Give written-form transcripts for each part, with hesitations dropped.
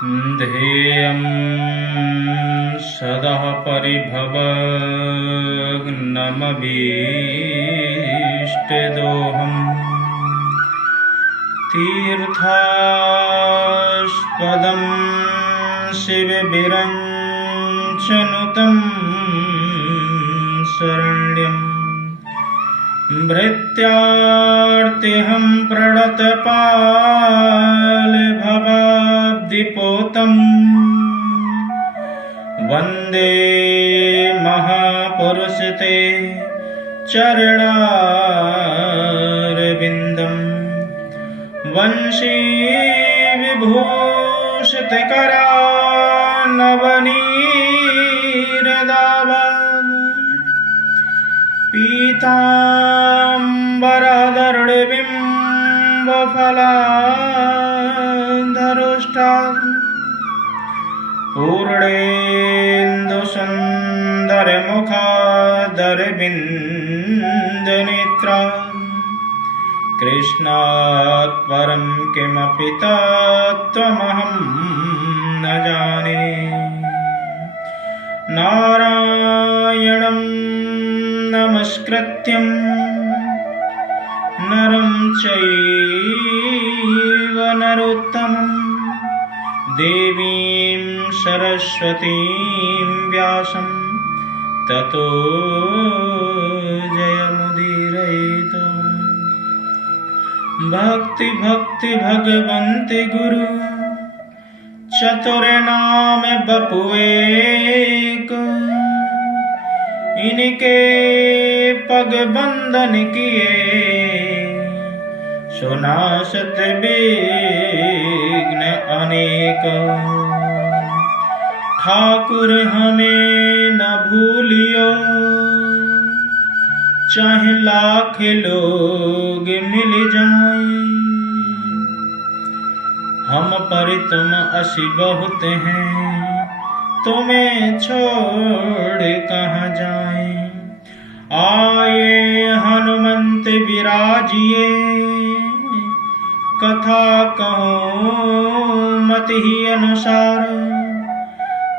ध्येयं सदा परिभवग्नमभीष्टदोहम् तीर्थास्पदं शिवविरञ्चनुतं शरण्यम् भृत्यार्तिहं प्रणतपालभवाब्धिपोतं वन्दे महापुरुषते चरणारविन्दम् वंशी विभूषितकरानवनीरदाभम् पीताम्बरधरुर्बिम्बफलाधरोष्ठात् पूर्णेन्दुसुन्दरमुखादरविन्दनेत्रात् कृष्णात् परं किमपि तत्त्वमहं न जाने। नारायणं नमस्कृत्यं नरं चैव नरोत्तमं देवीं सरस्वतीं व्यासं ततो जयमुदीरयेत्। भक्ति भक्ति भगवन्ति गुरु चतुर नाम बपुएक, इनके पग बंधन किए सुनाशत विघ्न अनेक। ठाकुर हमें न भूलियो चाहे लाख लोग मिल जाएं, हम पर तुम असी बहुत हैं, तुम्हें छोड़ कहाँ जाएं। आए हनुमंत विराजिए, कथा कहो मत ही अनुसार,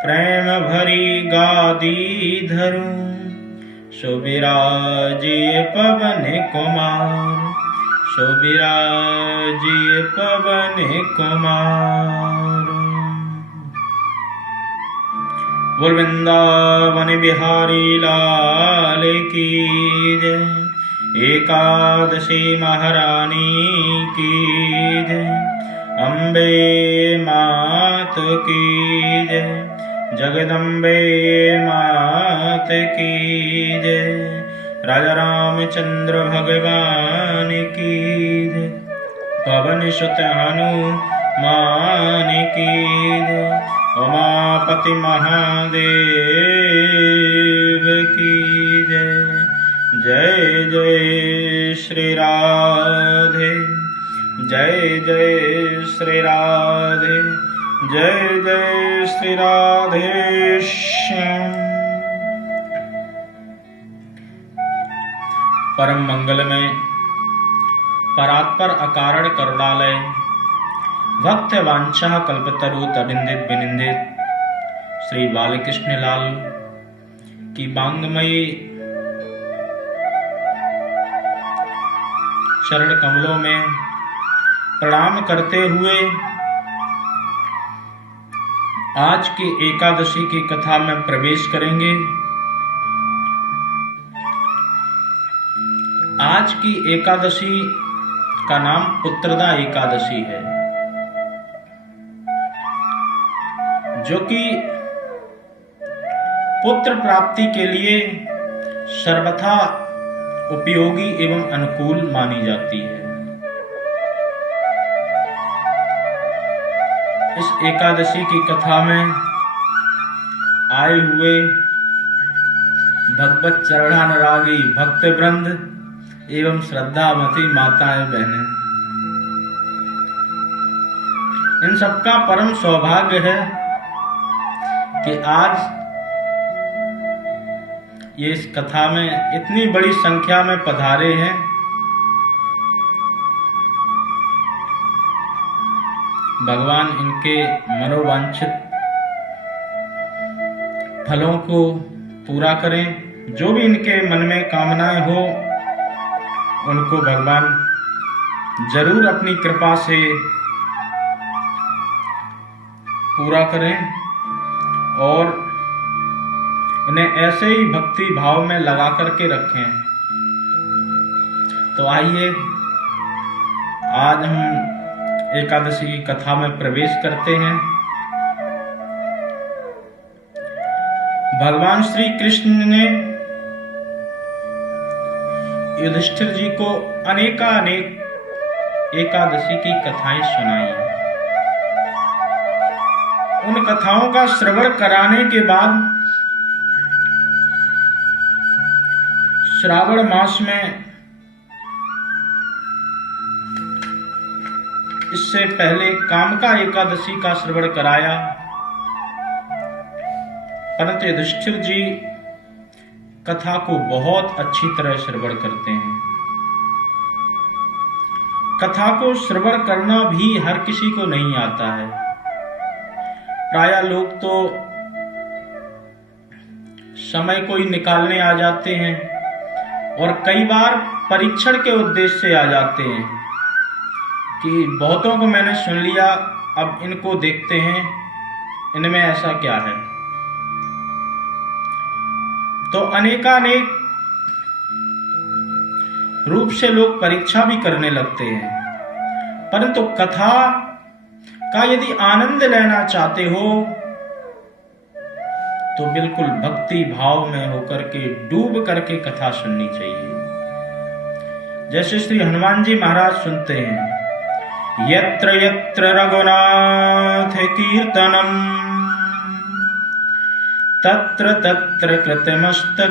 प्रेम भरी गादी धरूं सुबिराजिए पवन कुमार, सुबिराजिए पवन कुमार। बोल वृंदावन बिहारी लाल की जय, एकादशी महारानी की जय, अम्बे मात की जय, जगदम्बे मात की जय, राजा रामचंद्र भगवान की जय, पवन सुत हनुमान की जय, उमापति महादेव की जय। जय जय श्री राधे, जय जय श्री राधे, जय जय श्री राधे श्याम। परम मंगल में परात्पर अकारण करुणालय भक्त वांछा कल्पतरु तबिंदित बिनिंदित श्री बालकृष्ण लाल की बांगमयी चरण कमलों में प्रणाम करते हुए आज की एकादशी की कथा में प्रवेश करेंगे। आज की एकादशी का नाम पुत्रदा एकादशी है, जो कि पुत्र प्राप्ति के लिए सर्वथा उपयोगी एवं अनुकूल मानी जाती है। इस एकादशी की कथा में आए हुए भगवत चरणानुरागी भक्त वृंद एवं श्रद्धामती माताएं बहनें, इन सबका परम सौभाग्य है कि आज ये इस कथा में इतनी बड़ी संख्या में पधारे हैं। भगवान इनके मनोवांछित फलों को पूरा करें। जो भी इनके मन में कामनाएं हो उनको भगवान जरूर अपनी कृपा से पूरा करें और इन्हें ऐसे ही भक्ति भाव में लगा करके रखें। तो आइए आज हम एकादशी की कथा में प्रवेश करते हैं। भगवान श्री कृष्ण ने युधिष्ठिर जी को अनेकानेक एकादशी की कथाएं सुनाई। उन कथाओं का श्रवण कराने के बाद श्रावण मास में इससे पहले कामका एकादशी का श्रवण कराया, परंतु युधिष्ठिर जी कथा को बहुत अच्छी तरह श्रवण करते हैं। कथा को श्रवण करना भी हर किसी को नहीं आता है। प्रायः लोग तो समय को ही निकालने आ जाते हैं और कई बार परीक्षण के उद्देश्य से आ जाते हैं कि बहुतों को मैंने सुन लिया, अब इनको देखते हैं इनमें ऐसा क्या है। तो अनेकानेक रूप से लोग परीक्षा भी करने लगते हैं, परंतु कथा का यदि आनंद लेना चाहते हो तो बिल्कुल भक्ति भाव में होकर के डूब करके कथा सुननी चाहिए। जैसे श्री हनुमान जी महाराज सुनते हैं, यत्र यत्र रघुनाथ कीर्तनम तत्र तत्र कृतमस्तकांजलि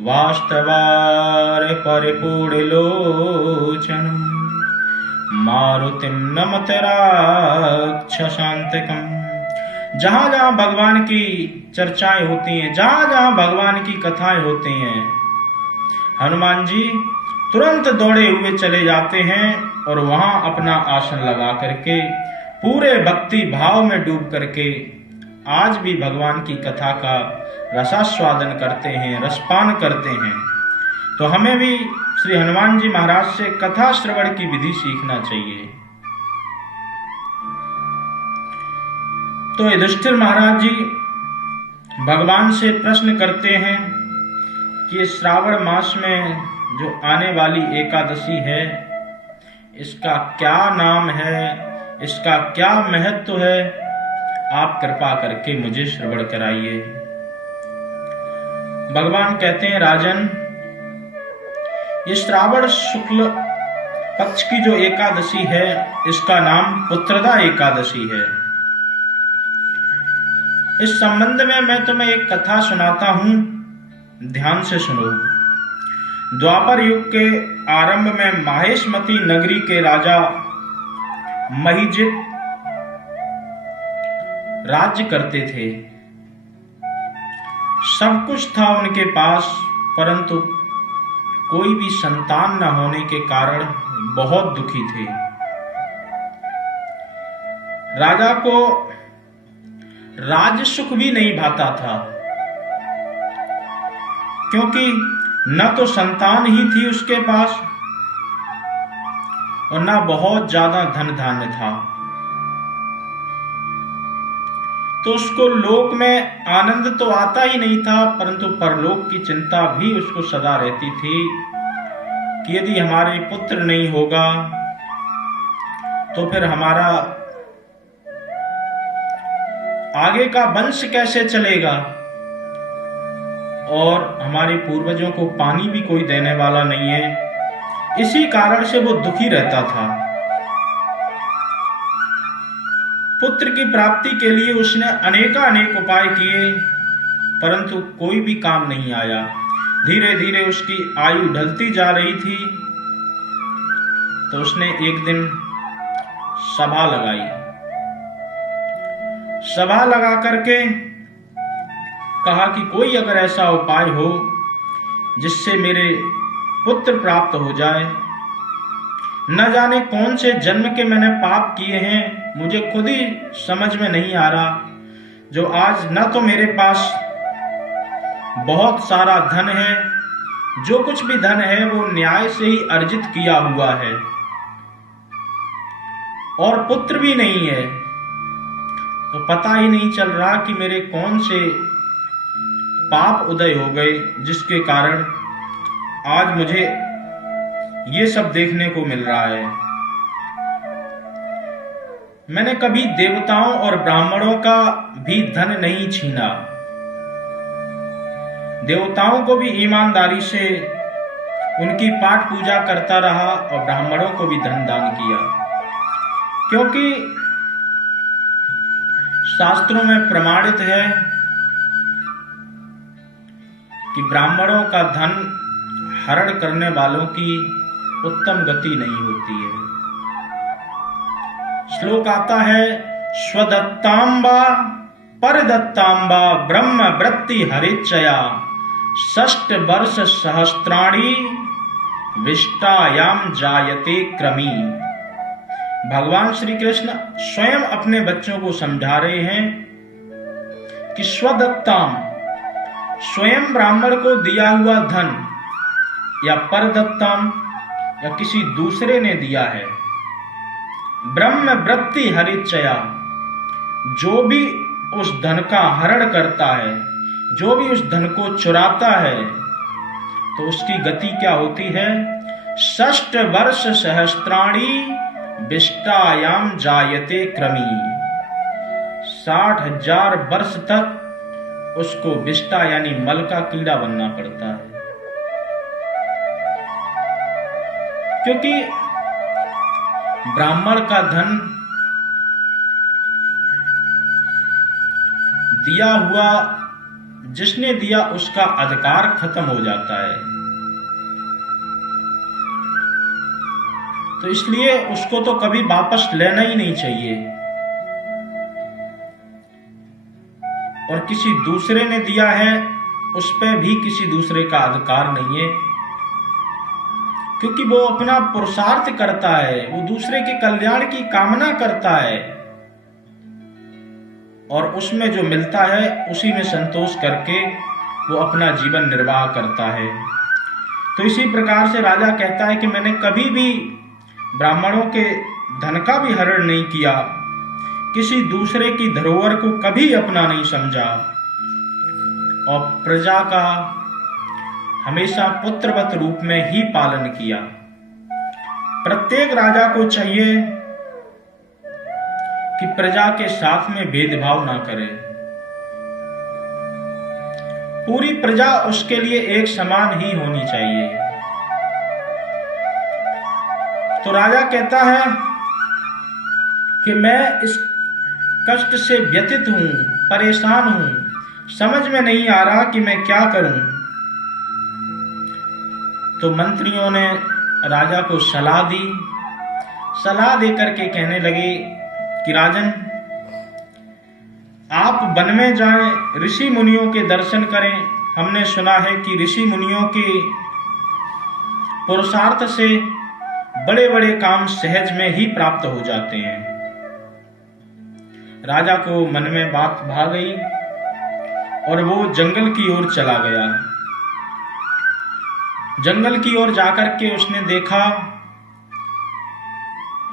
वास्तवार परिपूर्ण लोचनम मारुतिम नमत राक्षसांतकम। जहां जहां भगवान की चर्चाएं होती हैं, जहां जहां भगवान की कथाएं होती हैं, हनुमान जी तुरंत दौड़े हुए चले जाते हैं और वहां अपना आसन लगा करके पूरे भक्ति भाव में डूब करके आज भी भगवान की कथा का रसास्वादन करते हैं, रसपान करते हैं। तो हमें भी श्री हनुमान जी महाराज से कथा श्रवण की विधि सीखना चाहिए। तो युधिष्ठिर महाराज जी भगवान से प्रश्न करते हैं कि श्रावण मास में जो आने वाली एकादशी है इसका क्या नाम है, इसका क्या महत्व है, आप कृपा करके मुझे श्रवण कराइए। भगवान कहते हैं, राजन, ये श्रावण शुक्ल पक्ष की जो एकादशी है इसका नाम पुत्रदा एकादशी है। इस संबंध में मैं तुम्हें एक कथा सुनाता हूं, ध्यान से सुनो। द्वापर युग के आरंभ में माहेशमती नगरी के राजा महिजित राज्य करते थे। सब कुछ था उनके पास, परंतु कोई भी संतान न होने के कारण बहुत दुखी थे। राजा को राज सुख भी नहीं भाता था, क्योंकि न तो संतान ही थी उसके पास और न बहुत ज्यादा धन धान्य था। तो उसको लोक में आनंद तो आता ही नहीं था, परंतु परलोक की चिंता भी उसको सदा रहती थी कि यदि हमारे पुत्र नहीं होगा तो फिर हमारा आगे का वंश कैसे चलेगा, और हमारे पूर्वजों को पानी भी कोई देने वाला नहीं है। इसी कारण से वो दुखी रहता था। पुत्र की प्राप्ति के लिए उसने अनेकानेक उपाय किए, परंतु कोई भी काम नहीं आया। धीरे धीरे उसकी आयु ढलती जा रही थी, तो उसने एक दिन सभा लगाई। सभा लगा करके कहा कि कोई अगर ऐसा उपाय हो जिससे मेरे पुत्र प्राप्त हो जाए, न जाने कौन से जन्म के मैंने पाप किए हैं, मुझे खुद ही समझ में नहीं आ रहा। जो आज न तो मेरे पास बहुत सारा धन है, जो कुछ भी धन है वो न्याय से ही अर्जित किया हुआ है, और पुत्र भी नहीं है, तो पता ही नहीं चल रहा कि मेरे कौन से पाप उदय हो गए जिसके कारण आज मुझे ये सब देखने को मिल रहा है। मैंने कभी देवताओं और ब्राह्मणों का भी धन नहीं छीना, देवताओं को भी ईमानदारी से उनकी पाठ पूजा करता रहा और ब्राह्मणों को भी धन दान किया, क्योंकि शास्त्रों में प्रमाणित है कि ब्राह्मणों का धन हरण करने वालों की उत्तम गति नहीं होती है। श्लोक आता है, स्वदत्तांबा परदत्तांबा ब्रह्म वृत्ति हरिचया षष्ठ वर्ष सहस्त्राणी विष्टायाम जायते क्रमी। भगवान श्री कृष्ण स्वयं अपने बच्चों को समझा रहे हैं कि स्वदत्ताम, स्वयं ब्राह्मण को दिया हुआ धन, या परदत्ताम, या किसी दूसरे ने दिया है। ब्रह्म वृत्ति हरिचया, जो भी उस धन का हरण करता है, जो भी उस धन को चुराता है, तो उसकी गति क्या होती है? षष्ठ वर्ष सहस्त्राणी विष्टायाम जायते क्रमी। 60,000 वर्ष तक उसको विष्टा यानी मल का कीड़ा बनना पड़ता है, क्योंकि ब्राह्मण का धन दिया हुआ, जिसने दिया उसका अधिकार खत्म हो जाता है, तो इसलिए उसको तो कभी वापस लेना ही नहीं चाहिए। और किसी दूसरे ने दिया है, उस पर भी किसी दूसरे का अधिकार नहीं है, क्योंकि वो अपना पुरुषार्थ करता है, वो दूसरे के कल्याण की कामना करता है, और उसमें जो मिलता है उसी में संतोष करके वो अपना जीवन निर्वाह करता है। तो इसी प्रकार से राजा कहता है कि मैंने कभी भी ब्राह्मणों के धन का भी हरण नहीं किया, किसी दूसरे की धरोहर को कभी अपना नहीं समझा, और प्रजा का हमेशा पुत्रवत रूप में ही पालन किया। प्रत्येक राजा को चाहिए कि प्रजा के साथ में भेदभाव ना करे, पूरी प्रजा उसके लिए एक समान ही होनी चाहिए। तो राजा कहता है कि मैं इस कष्ट से व्यथित हूं, परेशान हूं, समझ में नहीं आ रहा कि मैं क्या करूं। तो मंत्रियों ने राजा को सलाह दी, सलाह देकर के कहने लगे कि राजन, आप वन में जाएं, ऋषि मुनियों के दर्शन करें। हमने सुना है कि ऋषि मुनियों के पुरुषार्थ से बड़े बड़े काम सहज में ही प्राप्त हो जाते हैं। राजा को मन में बात भा गई और वो जंगल की ओर चला गया। जंगल की ओर जाकर के उसने देखा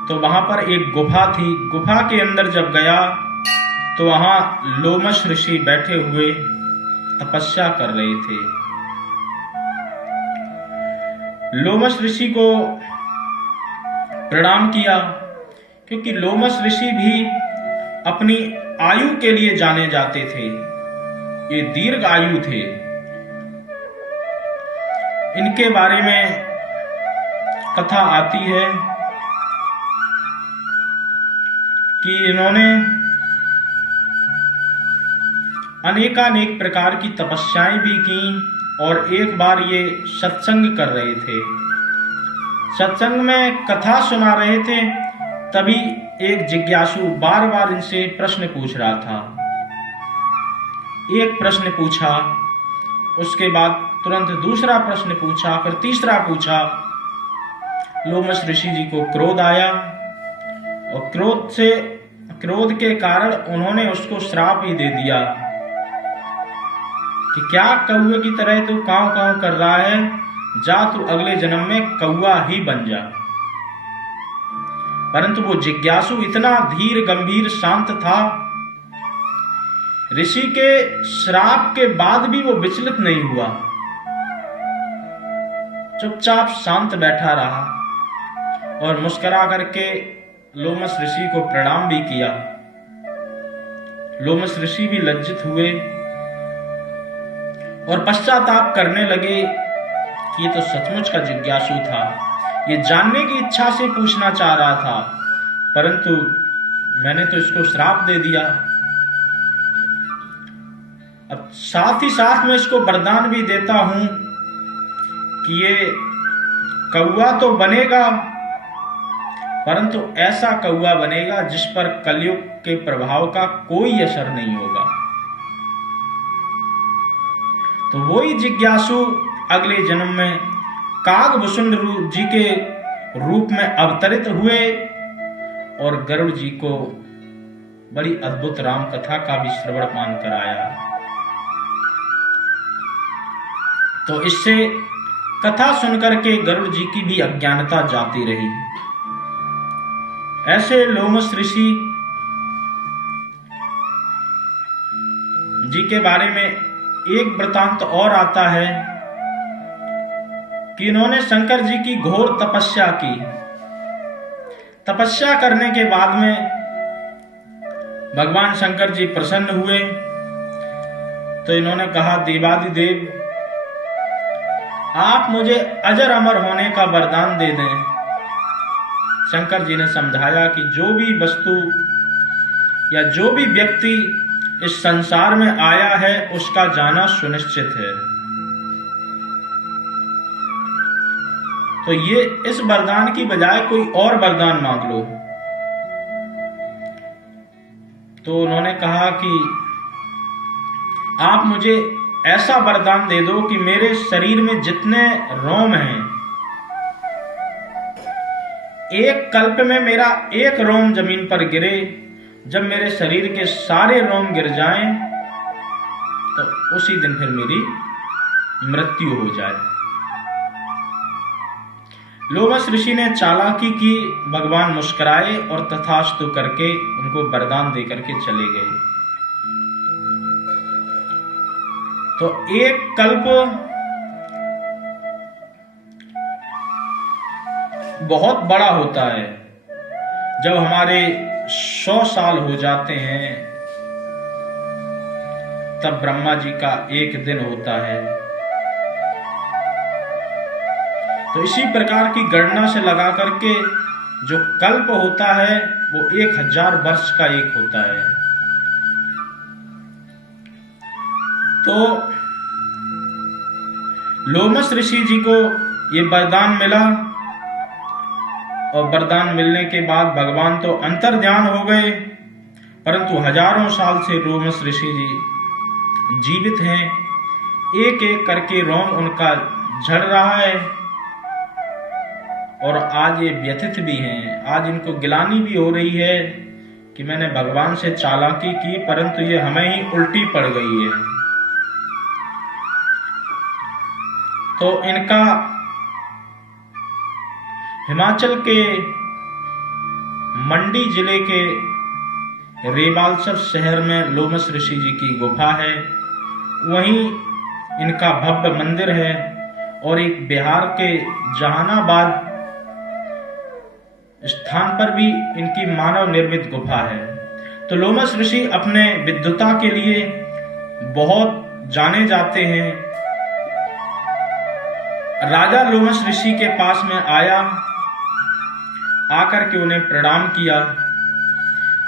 तो वहां पर एक गुफा थी। गुफा के अंदर जब गया तो वहां लोमश ऋषि बैठे हुए तपस्या कर रहे थे। लोमश ऋषि को प्रणाम किया, क्योंकि लोमश ऋषि भी अपनी आयु के लिए जाने जाते थे, ये दीर्घ आयु थे। इनके बारे में कथा आती है कि इन्होंने अनेकानेक प्रकार की तपस्याएं भी की, और एक बार ये सत्संग कर रहे थे। सत्संग में कथा सुना रहे थे, तभी एक जिज्ञासु बार बार इनसे प्रश्न पूछ रहा था। एक प्रश्न पूछा, उसके बाद तुरंत दूसरा प्रश्न पूछा, फिर तीसरा पूछा, लोमश ऋषि जी को क्रोध आया और क्रोध के कारण उन्होंने उसको श्राप ही दे दिया कि क्या कौवे की तरह तू कांव कांव कर रहा है, जा तू अगले जन्म में कौवा ही बन जा। परंतु वो जिज्ञासु इतना धीर गंभीर शांत था, ऋषि के श्राप के बाद भी वो विचलित नहीं हुआ, चुपचाप शांत बैठा रहा और मुस्कुरा करके लोमश ऋषि को प्रणाम भी किया। लोमश ऋषि भी लज्जित हुए और पश्चाताप करने लगे कि ये तो सचमुच का जिज्ञासु था, ये जानने की इच्छा से पूछना चाह रहा था, परंतु मैंने तो इसको श्राप दे दिया। अब साथ ही साथ मैं इसको वरदान भी देता हूं कि ये कौवा तो बनेगा, परंतु ऐसा कौवा बनेगा जिस पर कलयुग के प्रभाव का कोई असर नहीं होगा। तो वही जिज्ञासु अगले जन्म में कागभूषुंड जी के रूप में अवतरित हुए और गरुड़ जी को बड़ी अद्भुत राम कथा का भी श्रवण पान कराया। तो इससे कथा सुनकर के गरुड़ जी की भी अज्ञानता जाती रही। ऐसे लोमश ऋषि जी के बारे में एक वृतांत और आता है कि इन्होंने शंकर जी की घोर तपस्या की। तपस्या करने के बाद में भगवान शंकर जी प्रसन्न हुए तो इन्होंने कहा, देवादिदेव आप मुझे अजर अमर होने का वरदान दे दें। शंकर जी ने समझाया कि जो भी वस्तु या जो भी व्यक्ति इस संसार में आया है उसका जाना सुनिश्चित है। तो ये इस वरदान की बजाय कोई और वरदान मांग लो। तो उन्होंने कहा कि आप मुझे ऐसा वरदान दे दो कि मेरे शरीर में जितने रोम हैं, एक कल्प में मेरा एक रोम जमीन पर गिरे, जब मेरे शरीर के सारे रोम गिर जाएं तो उसी दिन फिर मेरी मृत्यु हो जाए। लोमश ऋषि ने चालाकी की, भगवान मुस्कुराए और तथास्तु करके उनको वरदान देकर के चले गए। तो एक कल्प बहुत बड़ा होता है। जब हमारे 100 साल हो जाते हैं तब ब्रह्मा जी का एक दिन होता है। तो इसी प्रकार की गणना से लगा करके जो कल्प होता है वो 1000 वर्ष का एक होता है। तो लोमश ऋषि जी को ये वरदान मिला और वरदान मिलने के बाद भगवान तो अंतर्ध्यान हो गए, परंतु हजारों साल से लोमश ऋषि जी जीवित हैं। एक एक करके रोम उनका झड़ रहा है और आज ये व्यथित भी हैं। आज इनको गिलानी भी हो रही है कि मैंने भगवान से चालाकी की परंतु ये हमें ही उल्टी पड़ गई है। तो इनका हिमाचल के मंडी जिले के रेवालसर शहर में लोमश ऋषि जी की गुफा है। वहीं इनका भव्य मंदिर है और एक बिहार के जहानाबाद स्थान पर भी इनकी मानव निर्मित गुफा है। तो लोमश ऋषि अपने विद्वता के लिए बहुत जाने जाते हैं। राजा लोमश ऋषि के पास में आया, आकर के उन्हें प्रणाम किया,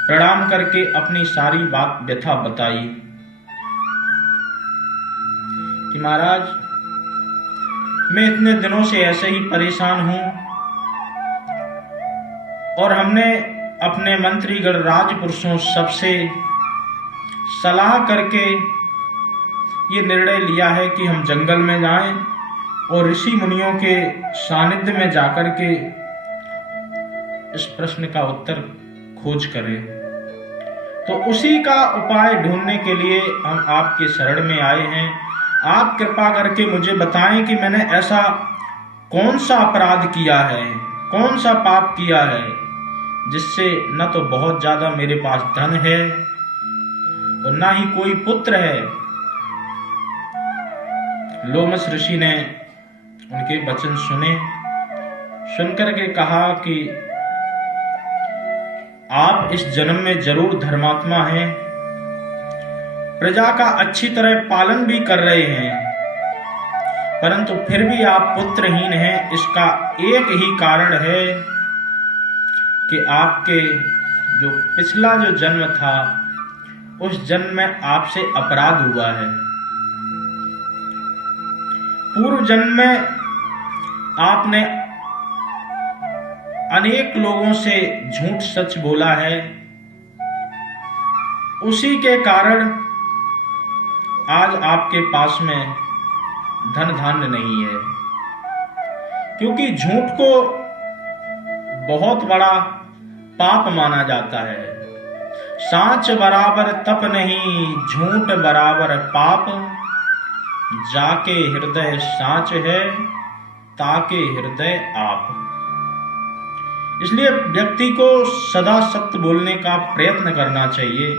प्रणाम करके अपनी सारी बात व्यथा बताई कि महाराज मैं इतने दिनों से ऐसे ही परेशान हूं और हमने अपने मंत्रीगण राजपुरुषों सबसे सलाह करके ये निर्णय लिया है कि हम जंगल में जाएं और ऋषि मुनियों के सानिध्य में जाकर के इस प्रश्न का उत्तर खोज करें। तो उसी का उपाय ढूंढने के लिए हम आपके शरण में आए हैं। आप कृपा करके मुझे बताएं कि मैंने ऐसा कौन सा अपराध किया है, कौन सा पाप किया है, जिससे न तो बहुत ज्यादा मेरे पास धन है और ना ही कोई पुत्र है। लोमस ऋषि ने उनके वचन सुने, सुनकर के कहा कि आप इस जन्म में जरूर धर्मात्मा हैं, प्रजा का अच्छी तरह पालन भी कर रहे हैं, परंतु फिर भी आप पुत्रहीन हैं। इसका एक ही कारण है कि आपके जो पिछला जो जन्म था, उस जन्म में आपसे अपराध हुआ है। पूर्व जन्म में आपने अनेक लोगों से झूठ सच बोला है, उसी के कारण आज आपके पास में धन धान्य नहीं है। क्योंकि झूठ को बहुत बड़ा पाप माना जाता है। सांच बराबर तप नहीं, झूठ बराबर पाप, जाके हृदय सांच है, ताके हृदय आप। इसलिए व्यक्ति को सदा सत्य बोलने का प्रयत्न करना चाहिए।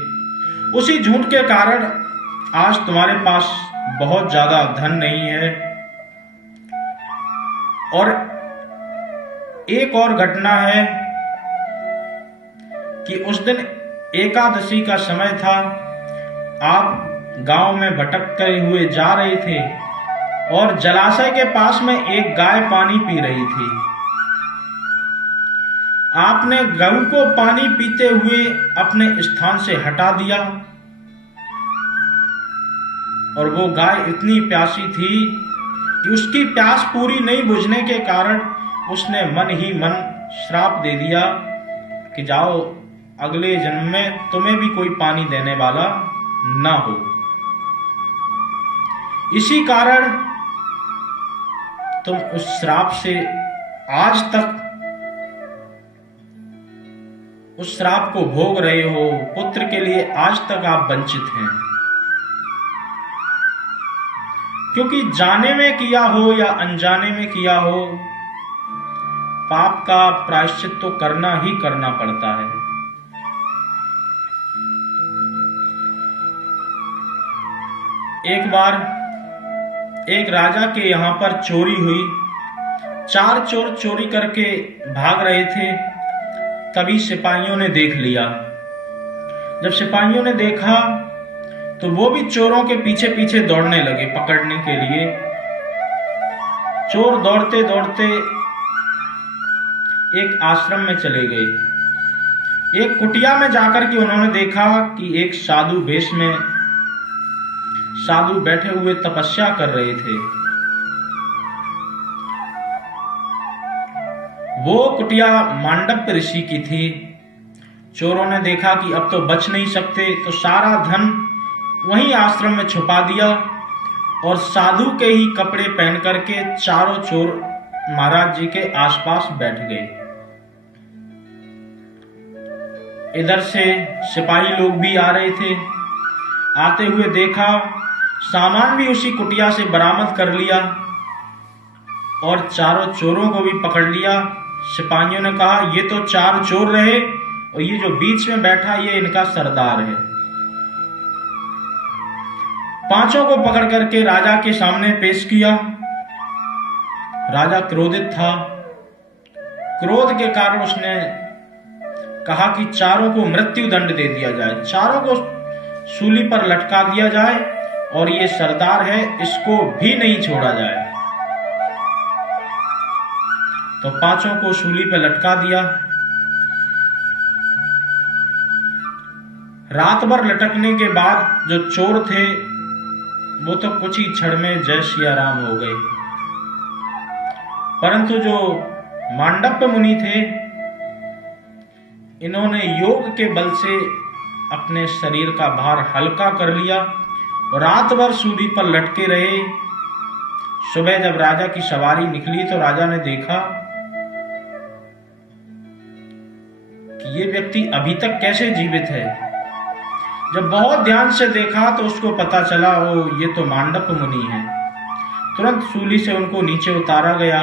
उसी झूठ के कारण आज तुम्हारे पास बहुत ज्यादा धन नहीं है। और एक और घटना है कि उस दिन एकादशी का समय था, आप गांव में भटकते हुए जा रहे थे और जलाशय के पास में एक गाय पानी पी रही थी। आपने गऊ को पानी पीते हुए अपने स्थान से हटा दिया और वो गाय इतनी प्यासी थी कि उसकी प्यास पूरी नहीं बुझने के कारण उसने मन ही मन श्राप दे दिया कि जाओ, अगले जन्म में तुम्हें भी कोई पानी देने वाला ना हो। इसी कारण तुम उस श्राप से आज तक उस श्राप को भोग रहे हो। पुत्र के लिए आज तक आप वंचित हैं, क्योंकि जाने में किया हो या अनजाने में किया हो, पाप का प्रायश्चित तो करना ही करना पड़ता है। एक बार एक राजा के यहां पर चोरी हुई। 4 चोर चोरी करके भाग रहे थे, तभी सिपाहियों ने देख लिया। जब सिपाहियों ने देखा तो वो भी चोरों के पीछे पीछे दौड़ने लगे पकड़ने के लिए। चोर दौड़ते दौड़ते एक आश्रम में चले गए। एक कुटिया में जाकर के उन्होंने देखा कि एक साधु वेश में साधु बैठे हुए तपस्या कर रहे थे। वो कुटिया मांडव्य ऋषि की थी। चोरों ने देखा कि अब तो बच नहीं सकते, तो सारा धन वहीं आश्रम में छुपा दिया और साधु के ही कपड़े पहन करके चारों चोर महाराज जी के आसपास बैठ गए। इधर से सिपाही लोग भी आ रहे थे। आते हुए देखा, सामान भी उसी कुटिया से बरामद कर लिया और चारों चोरों को भी पकड़ लिया। सिपाहियों ने कहा, ये तो 4 चोर रहे और ये जो बीच में बैठा ये इनका सरदार है। 5 को पकड़ करके राजा के सामने पेश किया। राजा क्रोधित था। क्रोध के कारण उसने कहा कि 4 को मृत्यु दंड दे दिया जाए, 4 को सूली पर लटका दिया जाए और ये सरदार है, इसको भी नहीं छोड़ा जाए। तो 5 को सूली पर लटका दिया। रात भर लटकने के बाद जो चोर थे वो तो कुछ ही क्षण में जय सिया राम हो गए, परंतु जो मांडव्य मुनि थे, इन्होंने योग के बल से अपने शरीर का भार हल्का कर लिया और रात भर सूली पर लटके रहे। सुबह जब राजा की सवारी निकली तो राजा ने देखा कि ये व्यक्ति अभी तक कैसे जीवित है। जब बहुत ध्यान से देखा तो उसको पता चला वो ये तो मांडप मुनि है। तुरंत सूली से उनको नीचे उतारा गया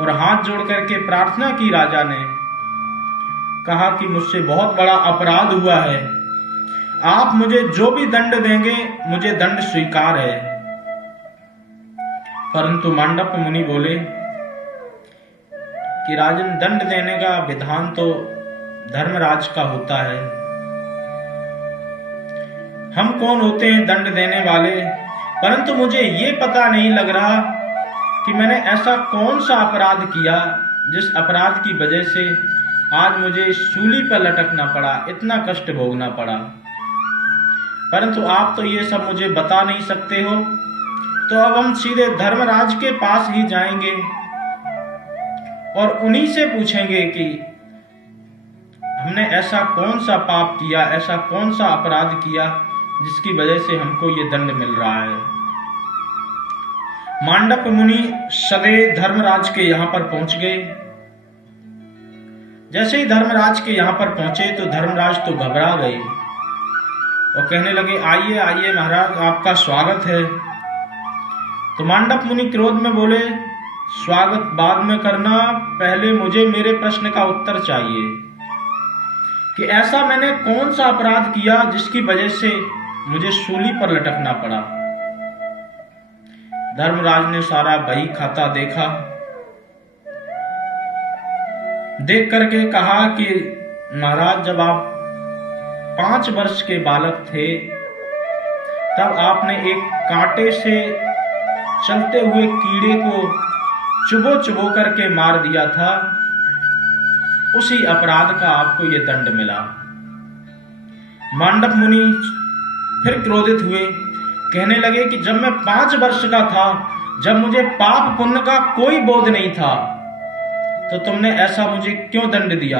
और हाथ जोड़ करके प्रार्थना की। राजा ने कहा कि मुझसे बहुत बड़ा अपराध हुआ है, आप मुझे जो भी दंड देंगे मुझे दंड स्वीकार है। परंतु मांडप मुनि बोले कि राजन, दंड देने का विधान तो धर्मराज का होता है, हम कौन होते हैं दंड देने वाले। परंतु मुझे ये पता नहीं लग रहा कि मैंने ऐसा कौन सा अपराध किया जिस अपराध की वजह से आज मुझे सूली पर लटकना पड़ा, इतना कष्ट भोगना पड़ा। परंतु आप तो ये सब मुझे बता नहीं सकते हो, तो अब हम सीधे धर्मराज के पास ही जाएंगे और उन्हीं से पूछेंगे कि हमने ऐसा कौन सा पाप किया, ऐसा कौन सा अपराध किया जिसकी वजह से हमको ये दंड मिल रहा है। मांडप मुनि सदैव धर्मराज के यहाँ पर पहुंच गए। जैसे ही धर्मराज के यहाँ पर पहुंचे तो धर्मराज तो घबरा गए और कहने लगे, आइए आइए महाराज, आपका स्वागत है। तो मांडप मुनि क्रोध में बोले, स्वागत बाद में करना, पहले मुझे मेरे प्रश्न का उत्तर चाहिए कि ऐसा मैंने कौन सा अपराध किया जिसकी वजह से मुझे सूली पर लटकना पड़ा। धर्मराज ने सारा बही खाता देखा, देख करके कहा कि महाराज, जब आप 5 वर्ष के बालक थे तब आपने एक कांटे से चलते हुए कीड़े को चुभो चुभो करके मार दिया था, उसी अपराध का आपको ये दंड मिला। मांडप मुनि फिर क्रोधित हुए, कहने लगे कि जब मैं 5 वर्ष का था, जब मुझे पाप पुण्य का कोई बोध नहीं था, तो तुमने ऐसा मुझे क्यों दंड दिया।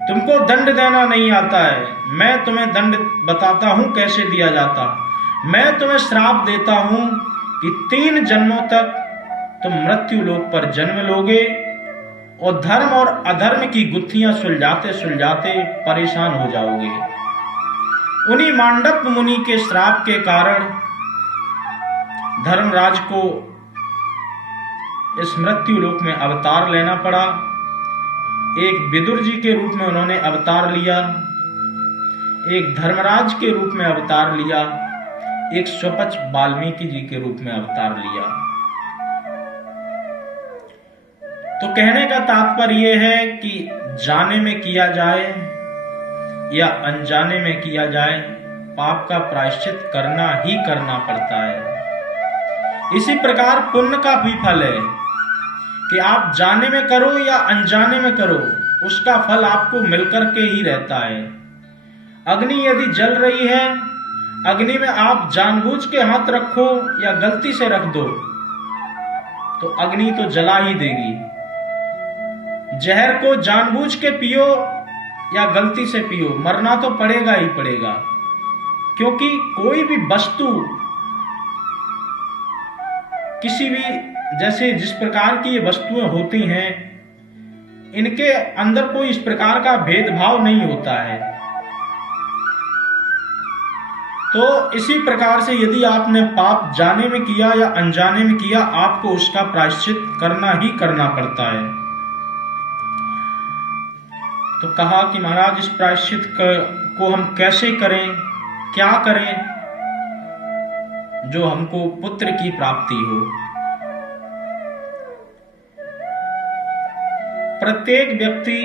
तुमको दंड देना नहीं आता है, मैं तुम्हें दंड बताता हूं कैसे दिया जाता। मैं तुम्हें श्राप देता हूं कि 3 जन्मों तक तुम मृत्यु लोक पर जन्म लोगे और धर्म और अधर्म की गुत्थियां सुलझाते सुलझाते परेशान हो जाओगे। उन्हीं मांडप मुनि के श्राप के कारण धर्मराज को इस मृत्यु लोक में अवतार लेना पड़ा। एक विदुर जी के रूप में उन्होंने अवतार लिया, एक धर्मराज के रूप में अवतार लिया, एक स्वपच वाल्मीकि जी के रूप में अवतार लिया। तो कहने का तात्पर्य यह है कि जाने में किया जाए या अनजाने में किया जाए, पाप का प्रायश्चित करना ही करना पड़ता है। इसी प्रकार पुण्य का भी फल है कि आप जाने में करो या अनजाने में करो, उसका फल आपको मिलकर के ही रहता है। अग्नि यदि जल रही है, अग्नि में आप जानबूझ के हाथ रखो या गलती से रख दो तो अग्नि तो जला ही देगी। जहर को जानबूझ के पियो या गलती से पियो, मरना तो पड़ेगा ही पड़ेगा। क्योंकि कोई भी वस्तु किसी भी, जैसे जिस प्रकार की ये वस्तुएं होती हैं, इनके अंदर कोई इस प्रकार का भेदभाव नहीं होता है। तो इसी प्रकार से यदि आपने पाप जाने में किया या अनजाने में किया, आपको उसका प्रायश्चित करना ही करना पड़ता है। तो कहा कि महाराज, इस प्रायश्चित को हम कैसे करें, क्या करें जो हमको पुत्र की प्राप्ति हो। प्रत्येक व्यक्ति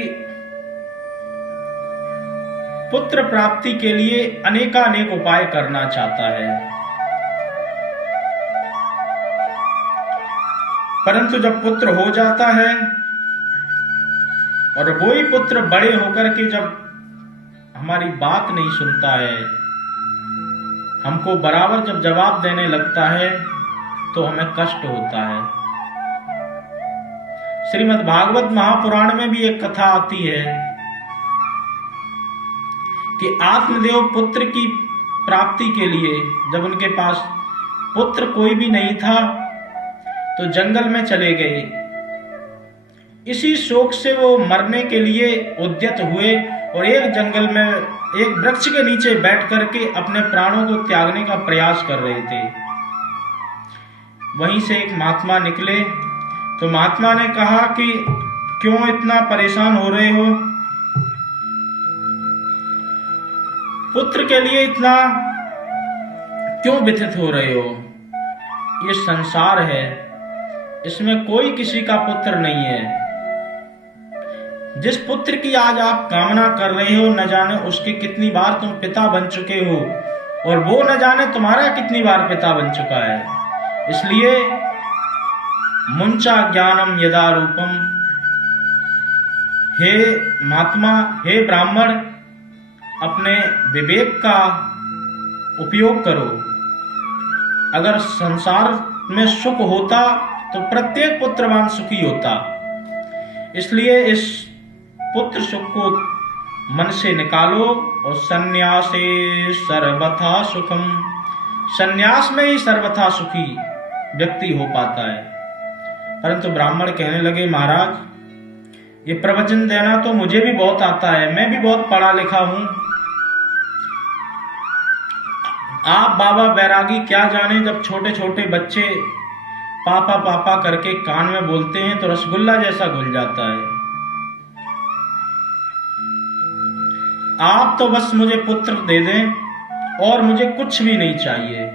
पुत्र प्राप्ति के लिए अनेकानेक उपाय करना चाहता है, परंतु जब पुत्र हो जाता है और वही पुत्र बड़े होकर के जब हमारी बात नहीं सुनता है, हमको बराबर जब जवाब देने लगता है, तो हमें कष्ट होता है। श्रीमद् भागवत महापुराण में भी एक कथा आती है कि आत्मदेव पुत्र की प्राप्ति के लिए जब उनके पास पुत्र कोई भी नहीं था तो जंगल में चले गए। इसी शोक से वो मरने के लिए उद्यत हुए और एक जंगल में एक वृक्ष के नीचे बैठ करके अपने प्राणों को त्यागने का प्रयास कर रहे थे। वहीं से एक महात्मा निकले तो महात्मा ने कहा कि क्यों इतना परेशान हो रहे हो, पुत्र के लिए इतना क्यों व्यथित हो रहे हो? ये संसार है, इसमें कोई किसी का पुत्र नहीं है। जिस पुत्र की आज आप कामना कर रहे हो, न जाने उसके कितनी बार तुम पिता बन चुके हो, और वो न जाने तुम्हारा कितनी बार पिता बन चुका है। इसलिए मुंचा ज्ञानम यदा रूपम, हे महात्मा, हे ब्राह्मण, अपने विवेक का उपयोग करो। अगर संसार में सुख होता तो प्रत्येक पुत्रवान सुखी होता। इसलिए इस पुत्र सुख को मन से निकालो और संन्यासे सर्वथा सुखम, संन्यास में ही सर्वथा सुखी व्यक्ति हो पाता है। परंतु ब्राह्मण कहने लगे, महाराज, ये प्रवचन देना तो मुझे भी बहुत आता है, मैं भी बहुत पढ़ा लिखा हूं। आप बाबा बैरागी क्या जाने, जब छोटे छोटे बच्चे पापा पापा करके कान में बोलते हैं तो रसगुल्ला जैसा घुल जाता है। आप तो बस मुझे पुत्र दे दें और मुझे कुछ भी नहीं चाहिए।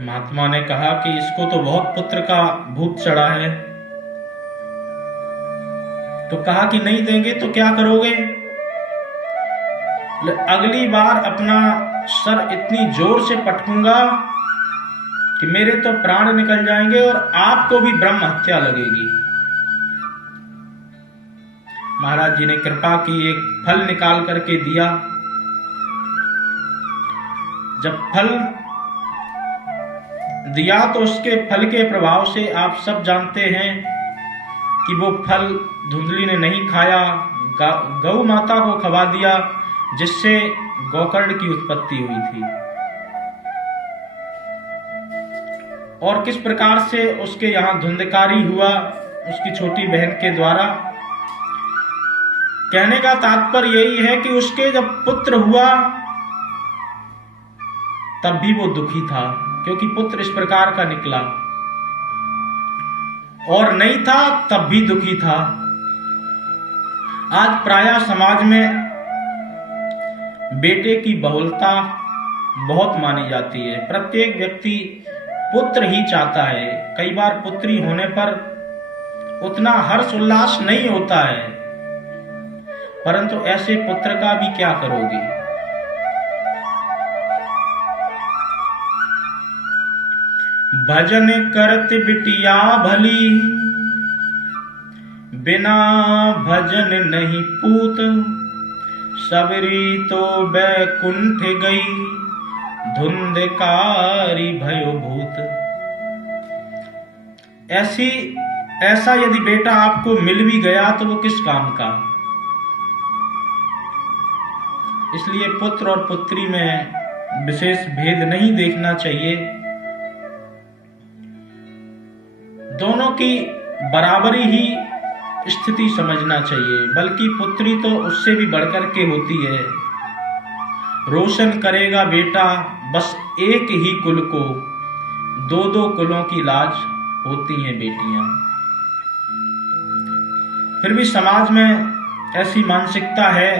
महात्मा ने कहा कि इसको तो बहुत पुत्र का भूत चढ़ा है। तो कहा कि नहीं देंगे तो क्या करोगे? अगली बार अपना सर इतनी जोर से पटकूंगा कि मेरे तो प्राण निकल जाएंगे और आपको भी ब्रह्म हत्या लगेगी। महाराज जी ने कृपा की, एक फल निकाल करके दिया। जब फल दिया तो उसके फल के प्रभाव से आप सब जानते हैं कि वो फल धुंधली ने नहीं खाया, गौ माता को खवा दिया, जिससे गोकर्ण की उत्पत्ति हुई थी। और किस प्रकार से उसके यहां धुंधकारी हुआ उसकी छोटी बहन के द्वारा। कहने का तात्पर्य यही है कि उसके जब पुत्र हुआ तब भी वो दुखी था, क्योंकि पुत्र इस प्रकार का निकला, और नहीं था तब भी दुखी था। आज प्रायः समाज में बेटे की बहुलता बहुत मानी जाती है। प्रत्येक व्यक्ति पुत्र ही चाहता है। कई बार पुत्री होने पर उतना हर्ष उल्लास नहीं होता है, परंतु ऐसे पुत्र का भी क्या करोगे? भजन करत बिटिया भली, बिना भजन नहीं पूत, सबरी तो बैकुंठ गई, धुंधकारी भयो भूत। ऐसा यदि बेटा आपको मिल भी गया तो वो किस काम का? इसलिए पुत्र और पुत्री में विशेष भेद नहीं देखना चाहिए। दोनों की बराबरी ही स्थिति समझना चाहिए, बल्कि पुत्री तो उससे भी बढ़कर के होती है। रोशन करेगा बेटा बस एक ही कुल को, दो दो कुलों की लाज होती हैं बेटियां। फिर भी समाज में ऐसी मानसिकता है,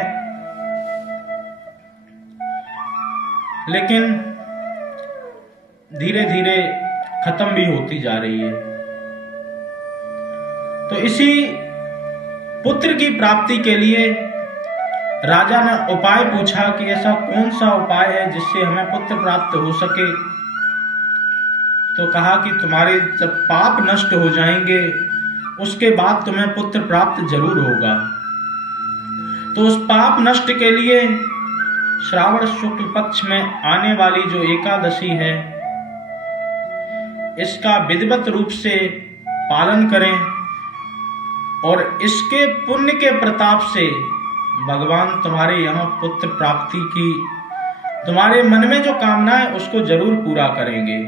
लेकिन धीरे धीरे खत्म भी होती जा रही है। तो इसी पुत्र की प्राप्ति के लिए राजा ने उपाय पूछा कि ऐसा कौन सा उपाय है जिससे हमें पुत्र प्राप्त हो सके। तो कहा कि तुम्हारे जब पाप नष्ट हो जाएंगे उसके बाद तुम्हें पुत्र प्राप्त जरूर होगा। तो उस पाप नष्ट के लिए श्रावण शुक्ल पक्ष में आने वाली जो एकादशी है, इसका विधिवत रूप से पालन करें और इसके पुण्य के प्रताप से भगवान तुम्हारे यहाँ पुत्र प्राप्ति की, तुम्हारे मन में जो कामना है उसको जरूर पूरा करेंगे।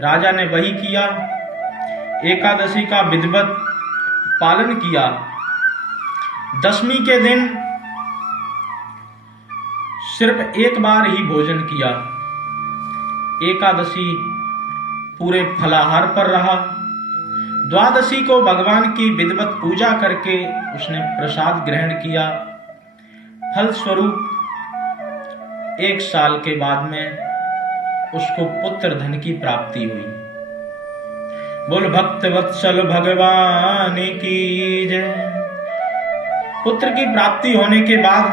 राजा ने वही किया। एकादशी का विधिवत पालन किया। दशमी के दिन सिर्फ एक बार ही भोजन किया। एकादशी पूरे फलाहार पर रहा। द्वादशी को भगवान की विधिवत पूजा करके उसने प्रसाद ग्रहण किया। फलस्वरूप 1 साल के बाद में उसको पुत्र धन की प्राप्ति हुई। बोल भक्त वत्सल भगवान की जय। पुत्र की प्राप्ति होने के बाद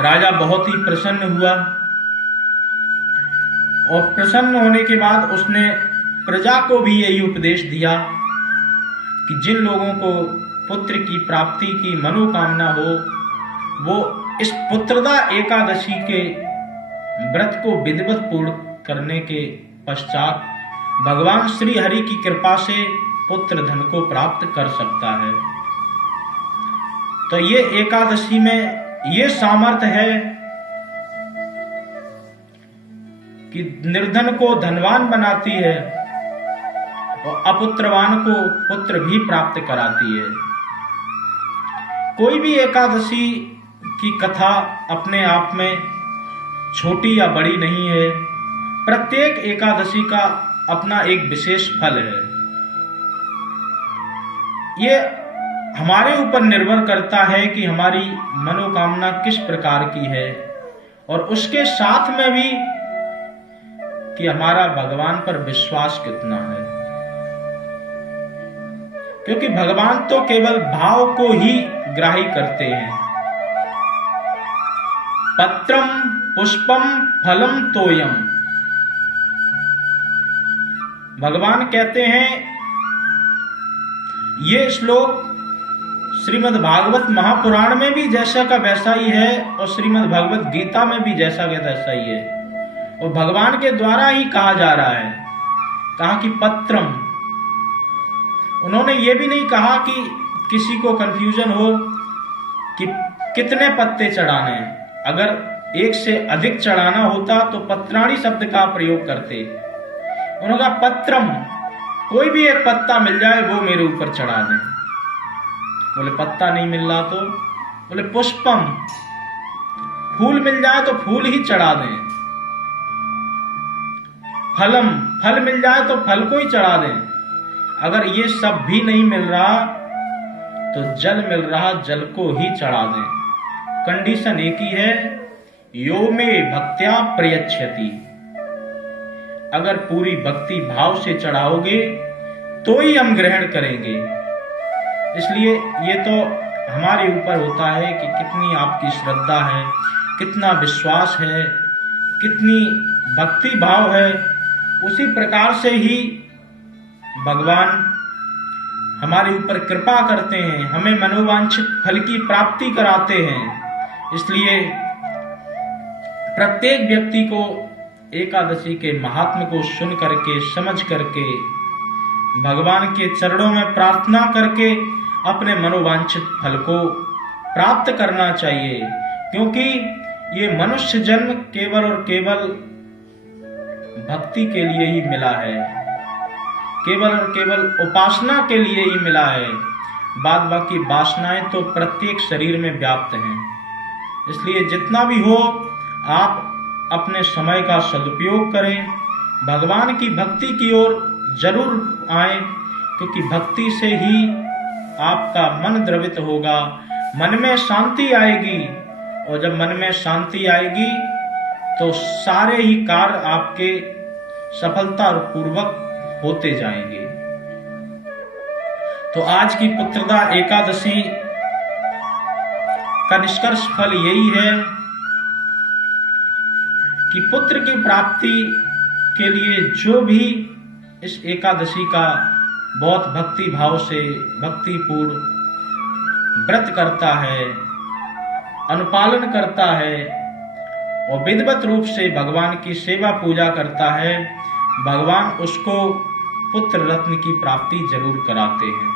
राजा बहुत ही प्रसन्न हुआ और प्रसन्न होने के बाद उसने प्रजा को भी यही उपदेश दिया कि जिन लोगों को पुत्र की प्राप्ति की मनोकामना हो वो इस पुत्रदा एकादशी के व्रत को विधिवत पूर्ण करने के पश्चात भगवान श्री हरि की कृपा से पुत्र धन को प्राप्त कर सकता है। तो ये एकादशी में ये सामर्थ्य है कि निर्धन को धनवान बनाती है और अपुत्रवान को पुत्र भी प्राप्त कराती है। कोई भी एकादशी की कथा अपने आप में छोटी या बड़ी नहीं है। प्रत्येक एकादशी का अपना एक विशेष फल है। ये हमारे ऊपर निर्भर करता है कि हमारी मनोकामना किस प्रकार की है और उसके साथ में भी कि हमारा भगवान पर विश्वास कितना है। क्योंकि भगवान तो केवल भाव को ही ग्राही करते हैं। पत्रम पुष्पम फलम तोयम। भगवान कहते हैं, ये श्लोक श्रीमद् भागवत महापुराण में भी जैसा का वैसा ही है और श्रीमद् भगवत गीता में भी जैसा का वैसा ही है और भगवान के द्वारा ही कहा जा रहा है। कहा कि पत्रम। उन्होंने ये भी नहीं कहा कि किसी को कंफ्यूजन हो कि कितने पत्ते चढ़ाने हैं। अगर एक से अधिक चढ़ाना होता तो पत्राणी शब्द का प्रयोग करते। उन्होंने कहा पत्रम, कोई भी एक पत्ता मिल जाए वो मेरे ऊपर चढ़ा दें। बोले पत्ता नहीं मिल रहा तो बोले पुष्पम, फूल मिल जाए तो फूल ही चढ़ा दें। फलम, फल मिल जाए तो फल को ही चढ़ा दें। अगर ये सब भी नहीं मिल रहा तो जल मिल रहा, जल को ही चढ़ा दें। कंडीशन एक ही है, यो में भक्त्या प्रयच्छति। अगर पूरी भक्ति भाव से चढ़ाओगे तो ही हम ग्रहण करेंगे। इसलिए ये तो हमारे ऊपर होता है कि कितनी आपकी श्रद्धा है, कितना विश्वास है, कितनी भक्ति भाव है। उसी प्रकार से ही भगवान हमारे ऊपर कृपा करते हैं, हमें मनोवांछित फल की प्राप्ति कराते हैं। इसलिए प्रत्येक व्यक्ति को एकादशी के महात्म को सुन करके, समझ करके, भगवान के चरणों में प्रार्थना करके अपने मनोवांछित फल को प्राप्त करना चाहिए। क्योंकि ये मनुष्य जन्म केवल और केवल भक्ति के लिए ही मिला है, केवल और केवल उपासना के लिए ही मिला है। बाद बाकी वासनाएं तो प्रत्येक शरीर में व्याप्त हैं। इसलिए जितना भी हो आप अपने समय का सदुपयोग करें, भगवान की भक्ति की ओर जरूर आएं, क्योंकि भक्ति से ही आपका मन द्रवित होगा, मन में शांति आएगी और जब मन में शांति आएगी तो सारे ही कार्य आपके सफलता पूर्वक होते जाएंगे। तो आज की पुत्रदा एकादशी का निष्कर्ष फल यही है कि पुत्र की प्राप्ति के लिए जो भी इस एकादशी का बहुत भक्ति भाव से भक्तिपूर्ण व्रत करता है, अनुपालन करता है और विधिवत रूप से भगवान की सेवा पूजा करता है, भगवान उसको पुत्र रत्न की प्राप्ति जरूर कराते हैं।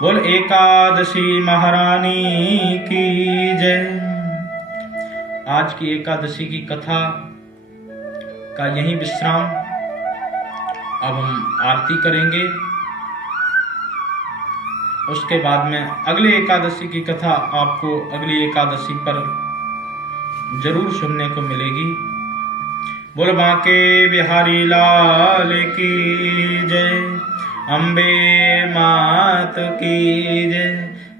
बोल एकादशी महारानी की जय। आज की एकादशी की कथा का यही विश्राम। अब हम आरती करेंगे। उसके बाद में अगली एकादशी की कथा आपको अगली एकादशी पर जरूर सुनने को मिलेगी। बोल बांके बिहारी लाल की जय, अम्बे मात की जय,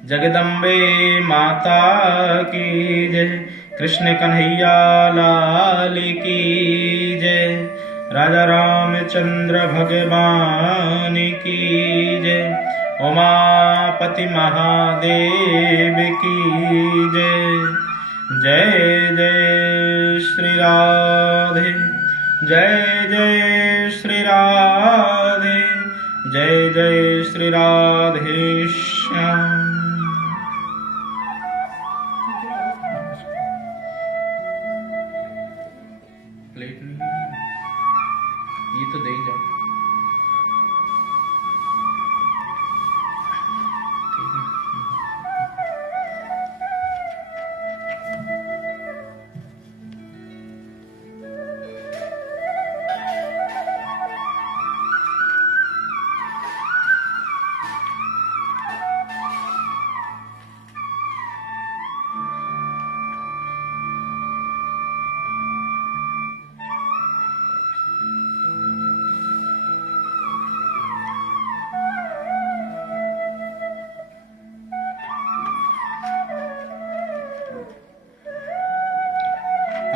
जगदम्बे माता की जय, कृष्ण कन्हैया लाल की जय, राजा रामचंद्र भगवान की जय, उमापति महादेव की जय। जय जय श्री राधे, जय जय श्री राधे, जय जय श्री राधे श्याम। प्लेट नहीं, ये तो दे ही जाओ।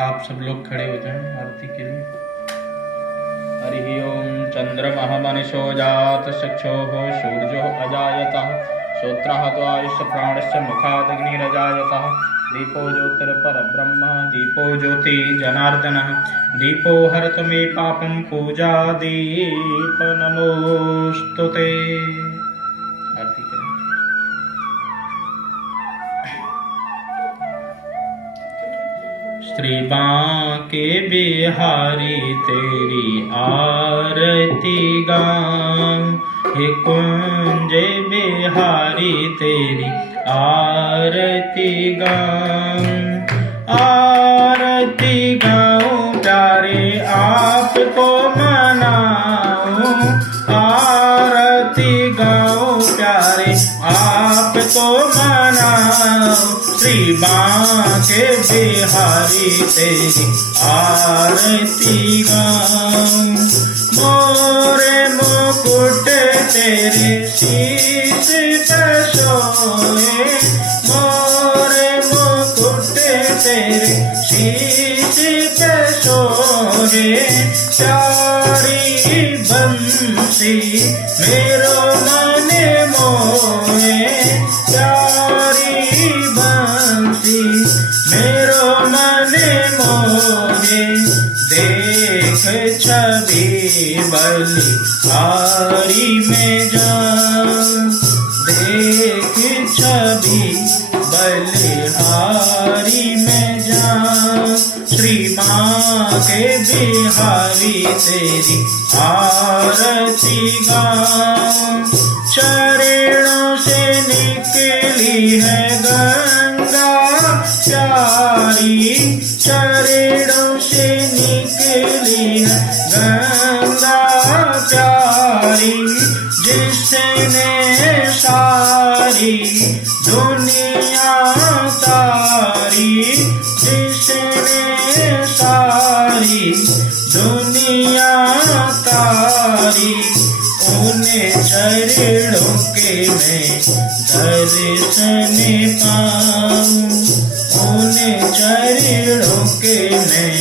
आप सब लोग खड़े हो जाएं आरती के लिए। हरि ओम। चंद्रमः मनीषो जात चक्षुः सूर्यो अजायतः श्रोत्रः त्वायुष्य प्राणस्य मुखादग्निरजायतः दीपो ज्योतिर्परब्रह्म दीपो ज्योति जनार्दनः दीपो हरतु मे पापं पूजा दीप नमोस्तुते। आरती करें। श्री बांके बिहारी तेरी आरती गाऊं, हे कुंज बिहारी तेरी आरती गाऊं, आरती गाऊं प्यारे आपको मनाऊं, आरती गाऊं प्यारे आपको मनाऊं। श्री बांके बिहारी तेरी आरती गाऊं, मोरे मुकुट तेरे शीश पे सोए, मोरे मुकुट तेरे शीश पे सोए, प्यारी बंसी मेरो मन मोहे, प्यारी बंसी मेरो मन मोहे। देख छवि बलिहारी में जाऊं, देख छवि बलिहारी में जाऊं। श्री बांके बिहारी तेरी आरती गाऊं, चरणों से निकली है गंगा प्यारी, चरणों से निकली है गंगा प्यारी, जिसने सारी दुनिया तारी, जिसने सारी दुनिया तारी, उन्हें चरणों के मैं दर्शन पाऊं, उन्हें चरणों के मैं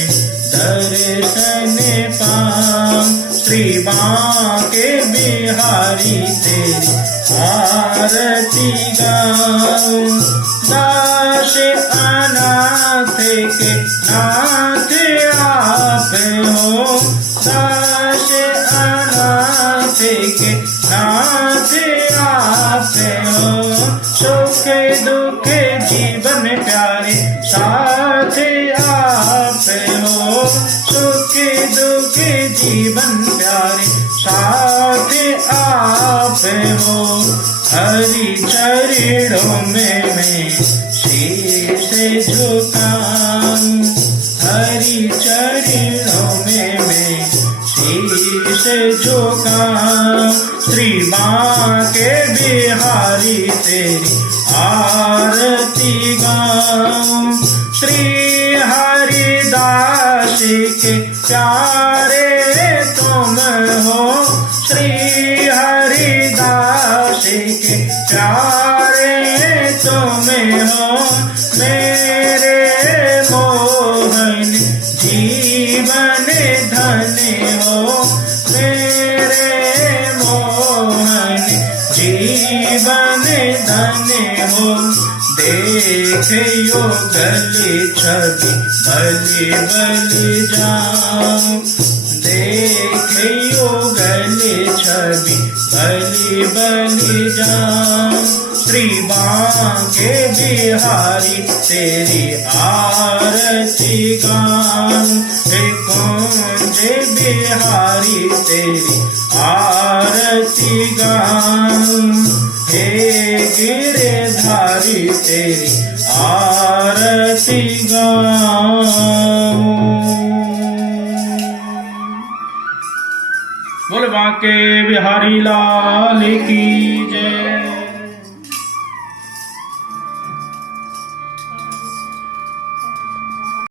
दर्शन पाऊं। श्री बांके बिहारी तेरी आरती गाऊं, दास अनाथ के नाथ आप हो, दास अनाथ के नाथ आप हो, सुख दुख जीवन प्यारे साथ आप हो, सुख दुख जीवन प्यारे साथ आप हो। हरि चरणों में मैं शीश झुकाऊं, हरि चरणों में मैं शीश झुकाऊं। श्री बांके बिहारी तेरी आरती गाऊं। श्री हरिदास के प्यारे तुम हो, श्री हरिदास के प्यारे तुम हो। मेरे मोहन जीवन धन्य हो, मेरे मोहन जीवन धन्य हो। देखियो गले छवि बलि बलि जाऊं, देखियो गले छवि बलि बलि जाऊं। श्री बांके बिहारी तेरी आरती गाऊं, हे कुंज बिहारी तेरी आरती गाऊं, हे गिरधारी तेरी आरती गाऊं। बोल बांके बिहारी लाल की जय।